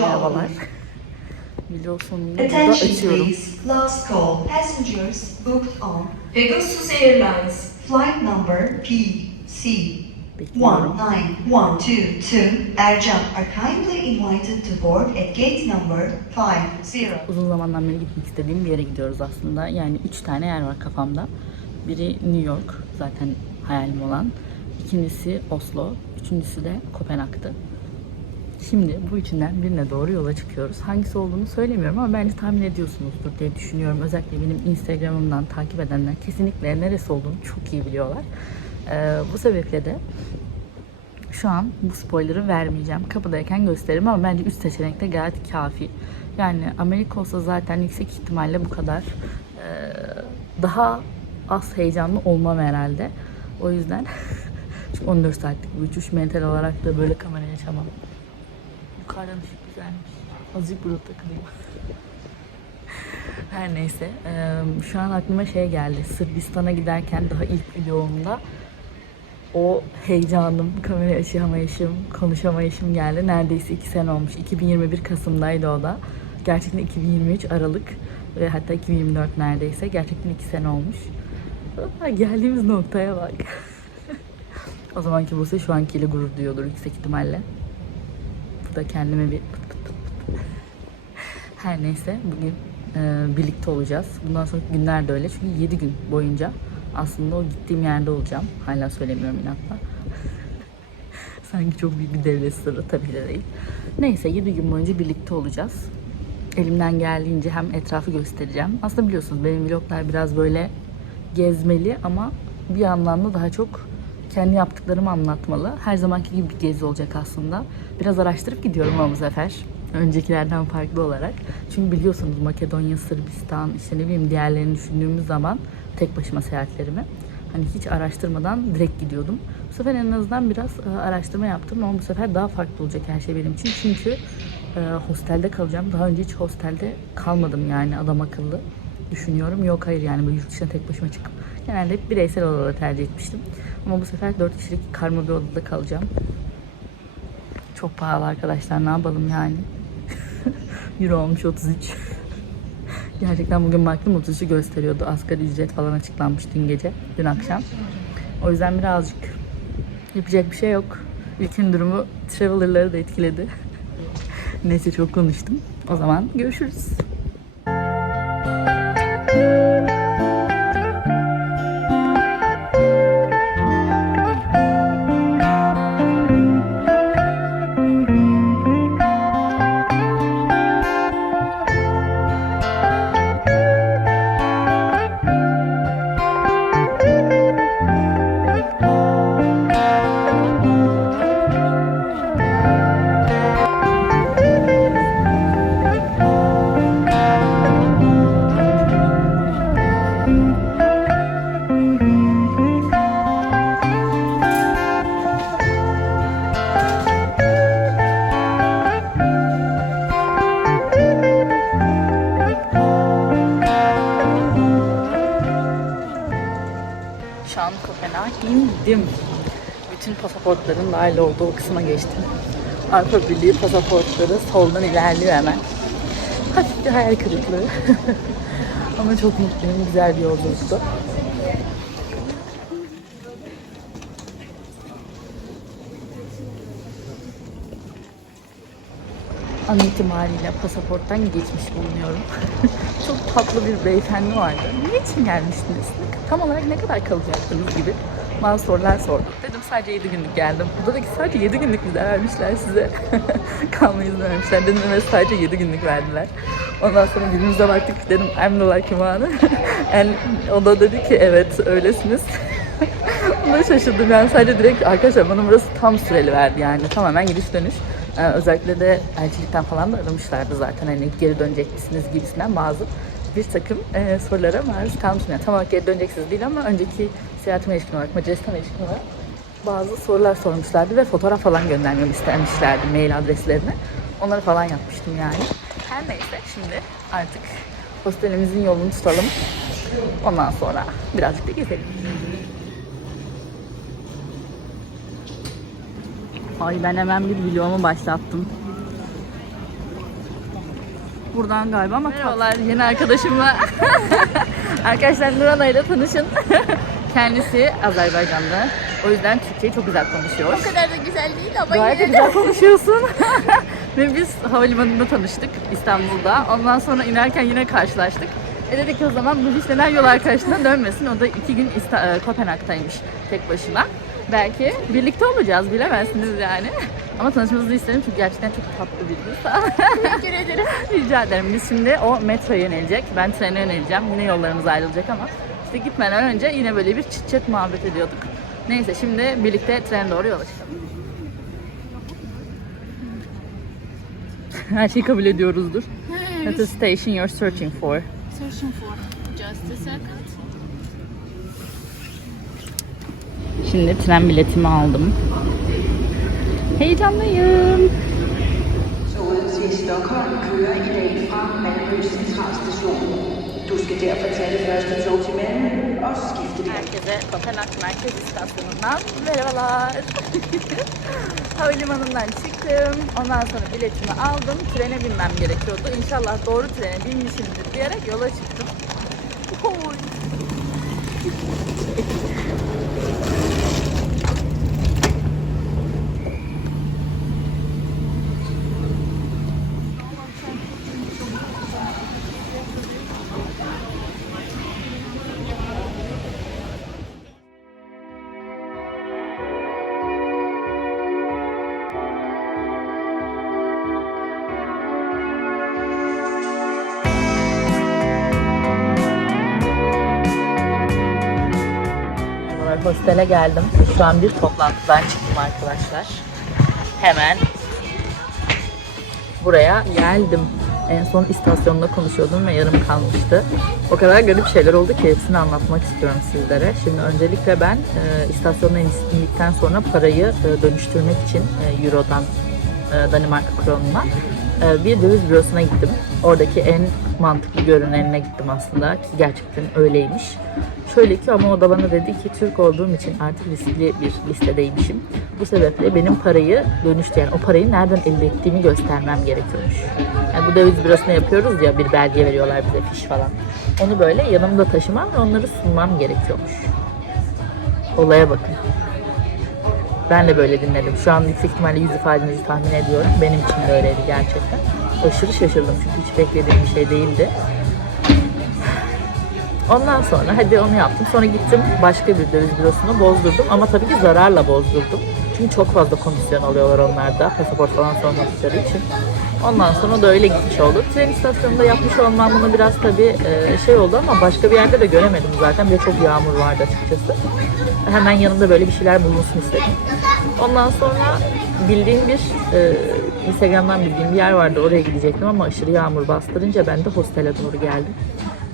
Merhabalar. Video sonunu açıyorum. Last call. Passengers booked on Pegasus Airlines flight number PC 19122 Ercan are kindly invited to board at gate number 50. Uzun zamandan beri gitmek istediğim bir yere gidiyoruz aslında. Yani 3 tane yer var kafamda. Biri New York zaten hayalim olan. İkincisi Oslo, üçüncüsü de Kopenhag'tı. Şimdi bu üçünden birine doğru yola çıkıyoruz. Hangisi olduğunu söylemiyorum ama bence tahmin ediyorsunuzdur diye düşünüyorum. Özellikle benim Instagram'ımdan takip edenler kesinlikle neresi olduğunu çok iyi biliyorlar. Ee, bu sebeple de şu an bu spoiler'ı vermeyeceğim. Kapıdayken gösteririm ama bence üst seçenekte gayet kafi. Yani Amerika olsa zaten yüksek ihtimalle bu kadar eee, daha az heyecanlı olmam herhalde. O yüzden çünkü 14 saatlik bir uçuş mental olarak da böyle kameraya açamam. Yukarıdan ışık güzelmiş. Azıcık burada takılayım. Her neyse. şu an aklıma şey geldi. Sırbistan'a giderken daha ilk vlogumda o heyecanım, kamera açamayışım, konuşamayışım geldi. Neredeyse iki sene olmuş. 2021 Kasım'daydı o da. Gerçekten 2023 Aralık ve hatta 2024 neredeyse. Gerçekten iki sene olmuş. Aa, Geldiğimiz noktaya bak. o zamanki Buse şu ankiyle gurur duyuyordur yüksek ihtimalle. Da kendime bir pıt pıt pıt pıt. Her neyse bugün e, birlikte olacağız. Bundan sonraki günler de öyle. Çünkü 7 gün boyunca aslında o gittiğim yerde olacağım. Hala söylemiyorum inatla. Sanki çok büyük bir devlet sırrı tabii de değil. Neyse 7 gün boyunca birlikte olacağız. Elimden geldiğince hem etrafı göstereceğim. Aslında biliyorsunuz benim vloglar biraz böyle gezmeli ama bir yandan da daha çok kendi yaptıklarımı anlatmalı. Her zamanki gibi bir gezi olacak aslında. Biraz araştırıp gidiyorum ama bu sefer. Öncekilerden farklı olarak. Çünkü biliyorsunuz Makedonya, Sırbistan, işte ne bileyim diğerlerini düşündüğümüz zaman tek başıma seyahatlerimi hani hiç araştırmadan direkt gidiyordum. Bu sefer en azından biraz e, araştırma yaptım ama bu sefer daha farklı olacak her şey benim için. Çünkü e, hostelde kalacağım. Daha önce hiç hostelde kalmadım yani adam akıllı düşünüyorum. Yok hayır yani böyle yurt dışına tek başıma çıkıp genelde hep bireysel odada tercih etmiştim. Ama bu sefer 4 kişilik karma bir odada kalacağım. Çok pahalı arkadaşlar ne yapalım yani. Euro olmuş 33. Gerçekten bugün baktım 33'ü gösteriyordu. Asgari ücret falan açıklanmış dün gece, dün akşam. O yüzden birazcık yapacak bir şey yok. Ülkenin durumu travelerları da etkiledi. Neyse çok konuştum. O zaman görüşürüz. Pasaportların dahil olduğu kısma geçtim. Avrupa Birliği pasaportları soldan ilerliyor hemen. Hafif bir hayal kırıklığı. Ama çok mutluyum. Güzel bir yolculuktu. an itibariyle pasaporttan geçmiş bulunuyorum. Çok tatlı bir beyefendi vardı. Ne için gelmiştiniz? Tam olarak ne kadar kalacaktınız gibi bazı sorular sordum. Dedim sadece 7 günlük geldim. Bu da ki sadece 7 günlük vize vermişler size. Kalma izni vermişler. Dedim evet sadece 7 günlük verdiler. Ondan sonra birbirimize baktık dedim I'm the lucky one. And o da dedi ki evet öylesiniz. Buna şaşırdım yani sadece direkt arkadaşlar bana burası tam süreli verdi yani tamamen gidiş dönüş. Ee, özellikle de elçilikten falan da aramışlardı zaten hani geri dönecek misiniz gibisinden bazı bir takım e, sorulara maruz kalmışım. Yani tam geri döneceksiniz değil ama önceki seyahatime ilişkin olarak, Macaristan'a ilişkin olarak bazı sorular sormuşlardı ve fotoğraf falan göndermemi istemişlerdi mail adreslerine. Onları falan yapmıştım yani. Her neyse şimdi artık hostelimizin yolunu tutalım. Ondan sonra birazcık da gezelim. Ay ben hemen bir vlogumu başlattım. buradan galiba ama Merhabalar yeni arkadaşımla. Arkadaşlar Nurana ile tanışın. Kendisi Azerbaycanlı. O yüzden Türkçeyi çok güzel konuşuyor. O kadar da güzel değil ama Gayet yine de. güzel konuşuyorsun. Ve biz havalimanında tanıştık İstanbul'da. Ondan sonra inerken yine karşılaştık. E dedik ki o zaman bu hiç neden yol arkadaşına dönmesin. O da iki gün İsta- e, Kopenhag'taymış tek başına. Belki birlikte olacağız bilemezsiniz yani. Ama tanışmanızı isterim çünkü gerçekten çok tatlı birisi. Teşekkür ederim. Rica ederim. Biz şimdi o metroya yönelecek. Ben trene yöneleceğim. Yine yollarımız ayrılacak ama işte gitmeden önce yine böyle bir çıt çıt muhabbet ediyorduk. Neyse şimdi birlikte tren doğru yola çıkalım. Her şeyi kabul ediyoruzdur. That's the station you're searching for. Searching for just a second. Şimdi tren biletimi aldım. Heyecanlıyım. Toget til Stockholm kører i dag fra Malmø Centralstation. Til Malmø og skifte det. Herkese Kopenhag Merkez İstasyonu'ndan merhabalar. Havalimanından çıktım. Ondan sonra biletimi aldım. Trene binmem gerekiyordu. İnşallah doğru trene binmişimdir diyerek yola çıktım. Hostele geldim. Şu an bir toplantıdan çıktım arkadaşlar. Hemen buraya geldim. En son istasyonda konuşuyordum ve yarım kalmıştı. O kadar garip şeyler oldu ki hepsini anlatmak istiyorum sizlere. Şimdi öncelikle ben e, istasyondan indikten sonra parayı e, dönüştürmek için e, Euro'dan e, Danimarka kronuna e, bir döviz bürosuna gittim. Oradaki en mantıklı görünenine gittim aslında ki gerçekten öyleymiş. Şöyle ki ama o da bana dedi ki Türk olduğum için artık riskli bir listedeymişim. Bu sebeple benim parayı dönüştü yani o parayı nereden elde ettiğimi göstermem gerekiyormuş. Yani bu döviz bürosuna yapıyoruz ya bir belge veriyorlar bize fiş falan. Onu böyle yanımda taşımam ve onları sunmam gerekiyormuş. Olaya bakın. Ben de böyle dinledim. Şu an yüksek ihtimalle yüz ifadenizi tahmin ediyorum. Benim için de öyleydi gerçekten. Aşırı şaşırdım çünkü hiç beklediğim bir şey değildi. Ondan sonra hadi onu yaptım. Sonra gittim başka bir döviz bürosunu bozdurdum ama tabii ki zararla bozdurdum. Çünkü çok fazla komisyon alıyorlar onlarda pasaport falan sormadıkları için. Ondan sonra da öyle gitmiş oldu. Tren istasyonunda yapmış olmam bunu biraz tabii e, şey oldu ama başka bir yerde de göremedim zaten. Bir çok yağmur vardı açıkçası. Hemen yanımda böyle bir şeyler bulunsun istedim. Ondan sonra bildiğim bir e, Instagram'dan bildiğim bir yer vardı. Oraya gidecektim ama aşırı yağmur bastırınca ben de hostele doğru geldim.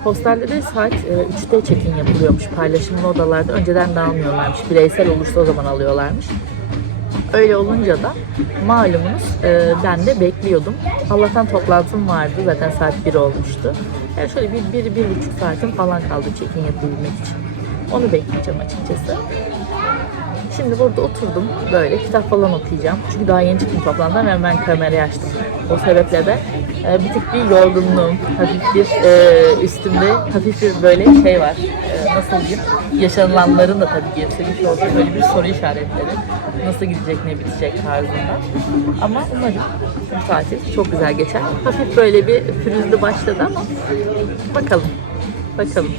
Hostelde de saat e, 3'te check-in yapılıyormuş. Paylaşımlı odalarda önceden de almıyorlarmış. Bireysel olursa o zaman alıyorlarmış. Öyle olunca da malumunuz e, ben de bekliyordum. Allah'tan toplantım vardı. Zaten saat 1 olmuştu. Yani şöyle bir, bir, bir buçuk saatim falan kaldı check-in yapabilmek için. Onu bekleyeceğim açıkçası. Şimdi burada oturdum böyle kitap falan okuyacağım. Çünkü daha yeni çıktım toplantıdan ve hemen kamerayı açtım. O sebeple de e, bir tık bir yorgunluğum, hafif bir e, üstümde hafif bir böyle şey var. E, nasıl diyeyim? Yaşanılanların da tabii getirmiş olduğu böyle bir soru işaretleri. Nasıl gidecek, ne bitecek tarzında. Ama umarım bu tatil çok güzel geçer. Hafif böyle bir pürüzlü başladı ama bakalım. Bakalım.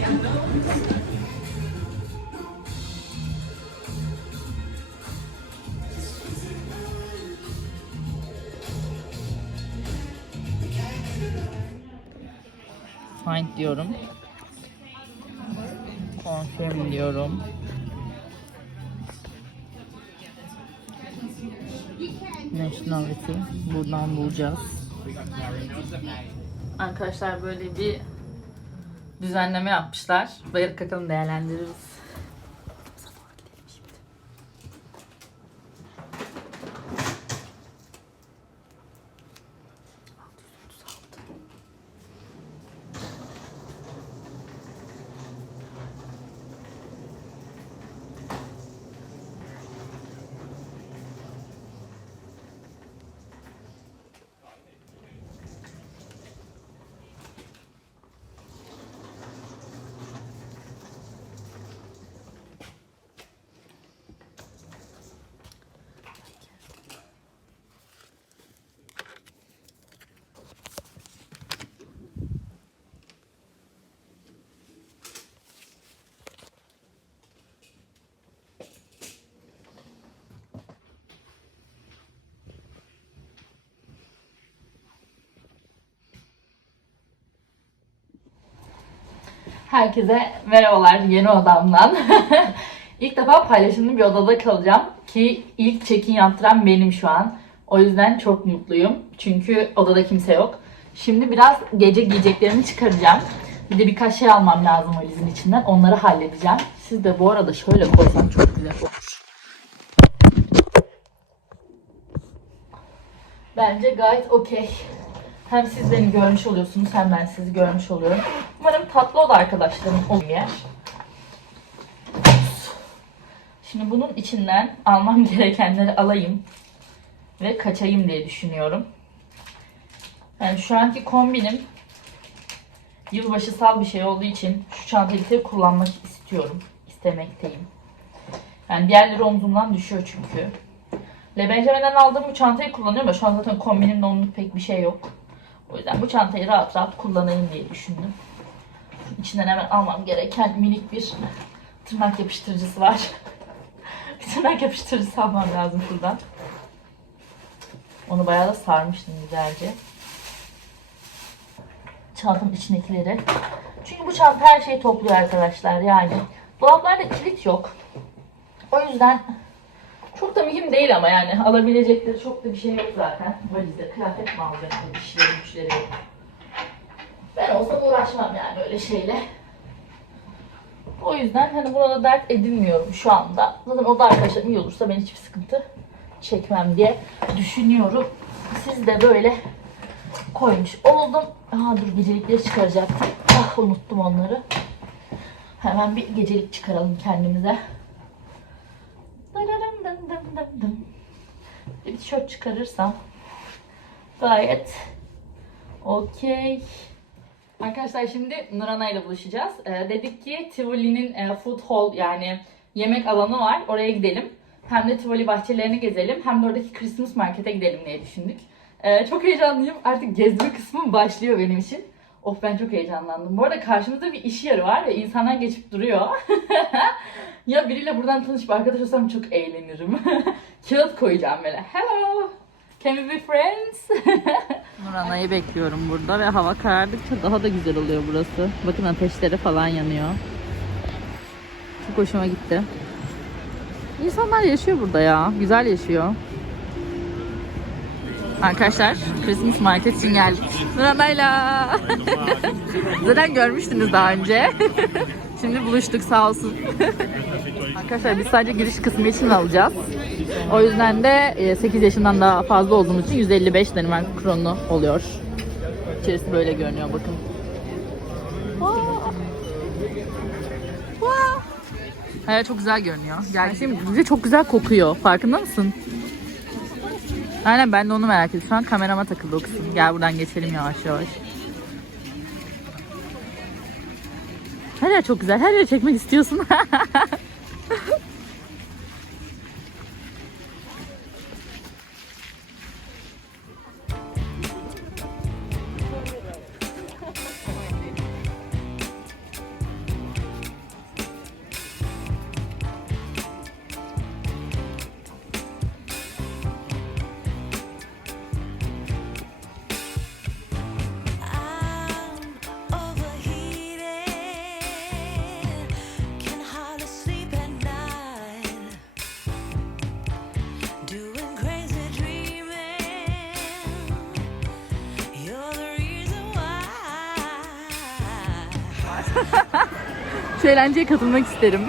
Diyorum. Confirm diyorum. Nationality. Buradan bulacağız. Arkadaşlar böyle bir düzenleme yapmışlar. Bayır kakalım değerlendiririz. Herkese merhabalar yeni odamdan. ilk defa paylaşımlı bir odada kalacağım ki ilk check-in yaptıran benim şu an. O yüzden çok mutluyum. Çünkü odada kimse yok. Şimdi biraz gece giyeceklerimi çıkaracağım. Bir de birkaç şey almam lazım valizin içinden. Onları halledeceğim. Siz de bu arada şöyle koysam çok güzel olur. Bence gayet okey. Hem siz beni görmüş oluyorsunuz hem ben sizi görmüş oluyorum. Umarım tatlı oda arkadaşlarım olur yer. Şimdi bunun içinden almam gerekenleri alayım ve kaçayım diye düşünüyorum. Yani şu anki kombinim yılbaşısal bir şey olduğu için şu çantayı bir kullanmak istiyorum. istemekteyim. Yani diğerleri omzumdan düşüyor çünkü. Le Benjamin'den aldığım bu çantayı kullanıyorum da şu an zaten kombinimde onluk pek bir şey yok. O yüzden bu çantayı rahat rahat kullanayım diye düşündüm. İçinden hemen almam gereken minik bir tırnak yapıştırıcısı var. bir tırnak yapıştırıcısı almam lazım şuradan. Onu bayağı da sarmıştım güzelce. Çantamın içindekileri. Çünkü bu çanta her şeyi topluyor arkadaşlar yani. Dolaplarda kilit yok. O yüzden çok da mühim değil ama yani alabilecekleri çok da bir şey yok zaten. Valizde kıyafet alacaklar, işleri güçleri yok. Ben olsam uğraşmam yani öyle şeyle. O yüzden hani buna da dert edinmiyorum şu anda. Zaten o da arkadaşlarım iyi olursa ben hiçbir sıkıntı çekmem diye düşünüyorum. Siz de böyle koymuş oldum. Aa dur gecelikleri çıkaracaktım. Ah unuttum onları. Hemen bir gecelik çıkaralım kendimize. Bir tişört çıkarırsam gayet okey. Arkadaşlar şimdi Nurana ile buluşacağız. Ee, dedik ki Tivoli'nin e, food hall yani yemek alanı var. Oraya gidelim. Hem de Tivoli bahçelerini gezelim. Hem de oradaki Christmas markete gidelim diye düşündük. Ee, çok heyecanlıyım. Artık gezme kısmı başlıyor benim için. Of ben çok heyecanlandım. Bu arada karşımızda bir iş yeri var ve insanlar geçip duruyor. ya biriyle buradan tanışıp arkadaş olsam çok eğlenirim. Kağıt koyacağım böyle. Hello. Can we be friends? Nurana'yı bekliyorum burada ve hava karardıkça daha da güzel oluyor burası. Bakın ateşleri falan yanıyor. Çok hoşuma gitti. İnsanlar yaşıyor burada ya. Güzel yaşıyor. Arkadaşlar Christmas Market için geldik. Nurana'yla. Zaten görmüştünüz daha önce. Şimdi buluştuk sağ olsun. Arkadaşlar biz sadece giriş kısmı için alacağız. O yüzden de e, 8 yaşından daha fazla olduğumuz için 155 Danimark kronu oluyor. İçerisi böyle görünüyor bakın. Hayır çok güzel görünüyor. Gerçekten bize çok güzel kokuyor. Farkında mısın? Aynen ben de onu merak ediyorum. Şu an kamerama takıldı o kısım. Gel buradan geçelim yavaş yavaş. Her yer çok güzel. Her yeri çekmek istiyorsun. Şu eğlenceye katılmak isterim.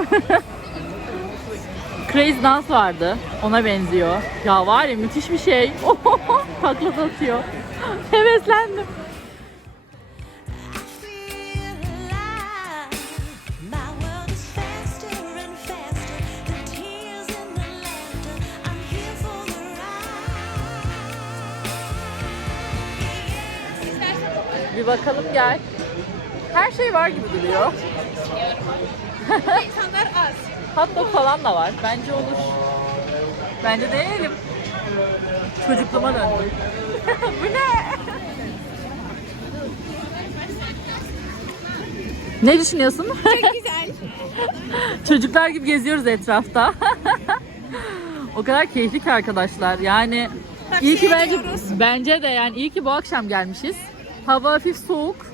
Crazy Dance vardı. Ona benziyor. Ya var ya müthiş bir şey. Takla da atıyor. Heveslendim. Bir bakalım gel. Her şey var gibi duruyor. İnsanlar az. Hot dog falan da var. Bence olur. Bence deneyelim. Çocukluğuma döndüm. Bu ne? Ne düşünüyorsun? Çok güzel. Çocuklar gibi geziyoruz etrafta. o kadar keyifli ki arkadaşlar. Yani iyi ki bence bence de yani iyi ki bu akşam gelmişiz. Hava hafif soğuk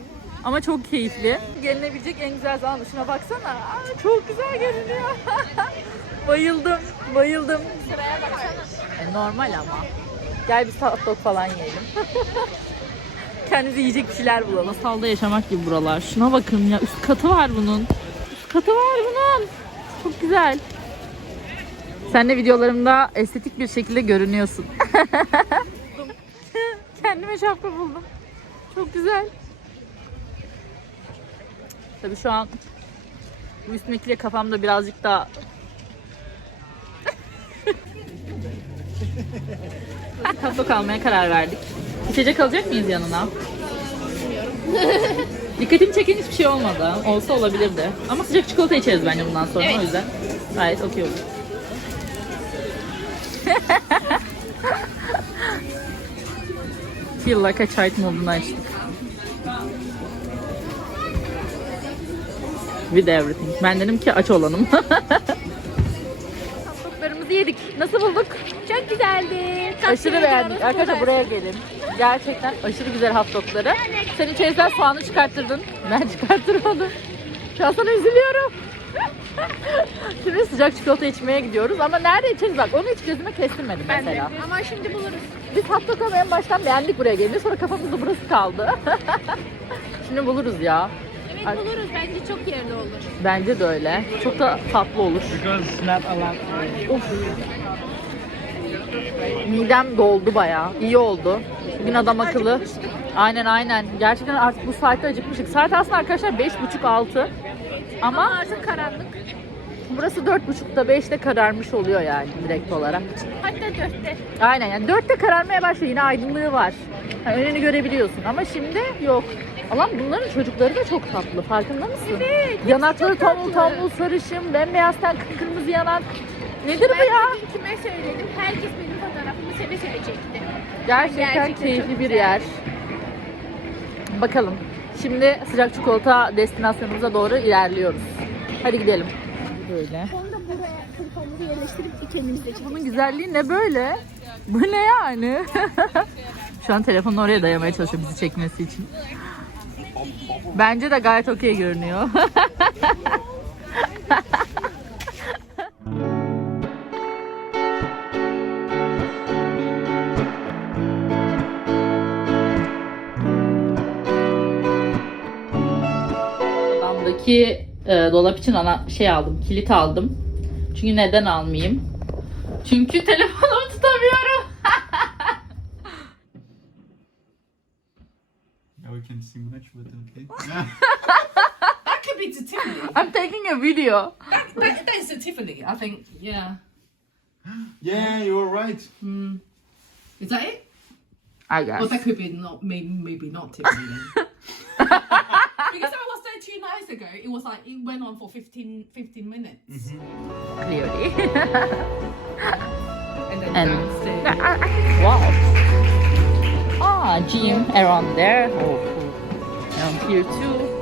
Ama çok keyifli. Gelinebilecek en güzel zaman. Şuna baksana. Aa, çok güzel görünüyor. bayıldım. Bayıldım. Sıraya baksana. Normal ama. Gel bir hot dog falan yiyelim. Kendimize yiyecek bir şeyler bulalım. Masalda yaşamak gibi buralar. Şuna bakın ya. Üst katı var bunun. Üst katı var bunun. Çok güzel. Sen de videolarımda estetik bir şekilde görünüyorsun. Kendime şapka buldum. Çok güzel. Tabii şu an bu üstündekiyle kafamda birazcık daha Hot almaya karar verdik. İçecek alacak mıyız yanına? Dikkatimi çeken hiçbir şey olmadı. Olsa olabilirdi. Ama sıcak çikolata içeriz bence bundan sonra o yüzden. Gayet okey olur. Feel like a child modunu açtık. With everything. Ben dedim ki aç olalım. Tavuklarımızı yedik. Nasıl bulduk? Çok güzeldi. Aşırı beğendik. Arkadaşlar buraya gelin. Gerçekten aşırı güzel hot dogları. Sen içerisinden soğanı çıkarttırdın. Ben çıkarttırmadım. Şu an sana üzülüyorum. Şimdi sıcak çikolata içmeye gidiyoruz ama nerede içeriz bak onu hiç gözüme kestirmedim mesela. Ama şimdi buluruz. Biz hot dog'u en baştan beğendik buraya gelince sonra kafamızda burası kaldı. Şimdi buluruz ya. Ay- buluruz. Bence çok yerli olur. Bence de öyle. Çok da tatlı olur. Of. Midem doldu bayağı. İyi oldu. Bugün adam akıllı. Aynen aynen. Gerçekten artık bu saatte acıkmıştık. Saat aslında arkadaşlar 5.30-6. Ama Ama artık karanlık. Burası 4.30'da 5'te kararmış oluyor yani direkt olarak. Hatta dörtte. Aynen yani 4'te kararmaya başlıyor. Yine aydınlığı var. Yani önünü görebiliyorsun. Ama şimdi yok. Allah'ım bunların çocukları da çok tatlı. Farkında mısın? Evet. Yanakları tombul tombul sarışın, bembeyaz ten, kıpkırmızı yanak. Nedir bu Ben ya? bugün kime söyledim? Herkes benim fotoğrafımı seve seve çekti. Gerçekten, Gerçekten keyifli bir yer. Bakalım. Şimdi sıcak çikolata destinasyonumuza doğru ilerliyoruz. Hadi gidelim. Böyle. Onu da buraya kırpamızı yerleştirip kendimiz de. Bunun güzelliği ne böyle? Bu ne yani? Şu an telefonu oraya dayamaya çalışıyor bizi çekmesi için. Bence de gayet okey görünüyor. Adamdaki e, dolap için ana şey aldım, kilit aldım. Çünkü neden almayayım? Çünkü telefonumu tutamıyorum. Yeah, we can see much, but okay. That could be to Tiffany. I'm taking a video. That, that, that is to Tiffany, I think. Yeah. yeah, you're right. Is that it? I guess. Well, that could be not, maybe, maybe not Tiffany then. because I was there two nights ago, it was like, it went on for 15, 15 minutes. Clearly. And then And- downstairs. wow. Ah, gym around there. Oh, cool. Around here too.